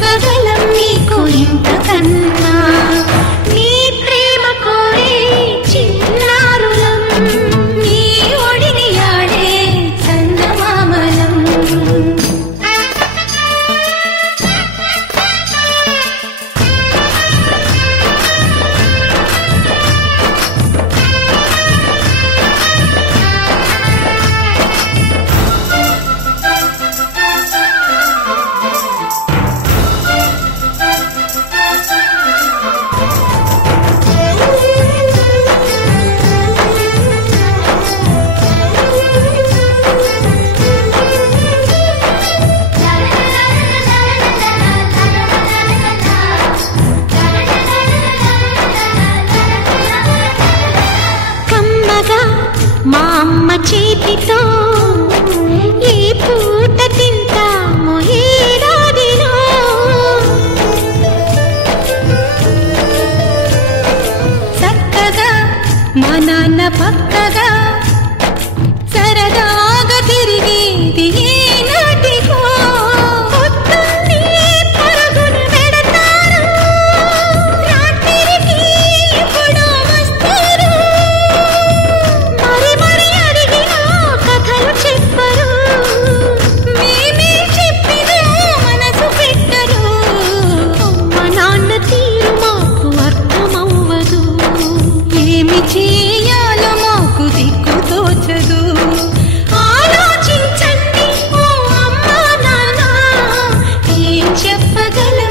చెప్పగలం నీకు ఇంతకన్నా నీ ప్రేమ కోరే చిన్నారులం నీ ఒడిని ఆడే చందమామలం మా అమ్మ చేతితో ఈ పూట తింటాము ఏడాదిలో చక్కగా మా నాన్న పక్కగా సరదాగా తిరిగేది ఏనాటికో పొద్దున్నే పరుగును పెడతారు రాత్రికి ఎప్పుడో వస్తారు మరి అడిగినా కథలు చెప్పరు మేమే చెప్పినా మనసు పెట్టరు అమ్మ నాన్న తీరు మాకు అర్థమవ్వదు ఏమి చేయాలో మాకు దిక్కు తోచదు ఆలోచించండి ఓ అమ్మ నాన్న ఏం చెప్పగలరు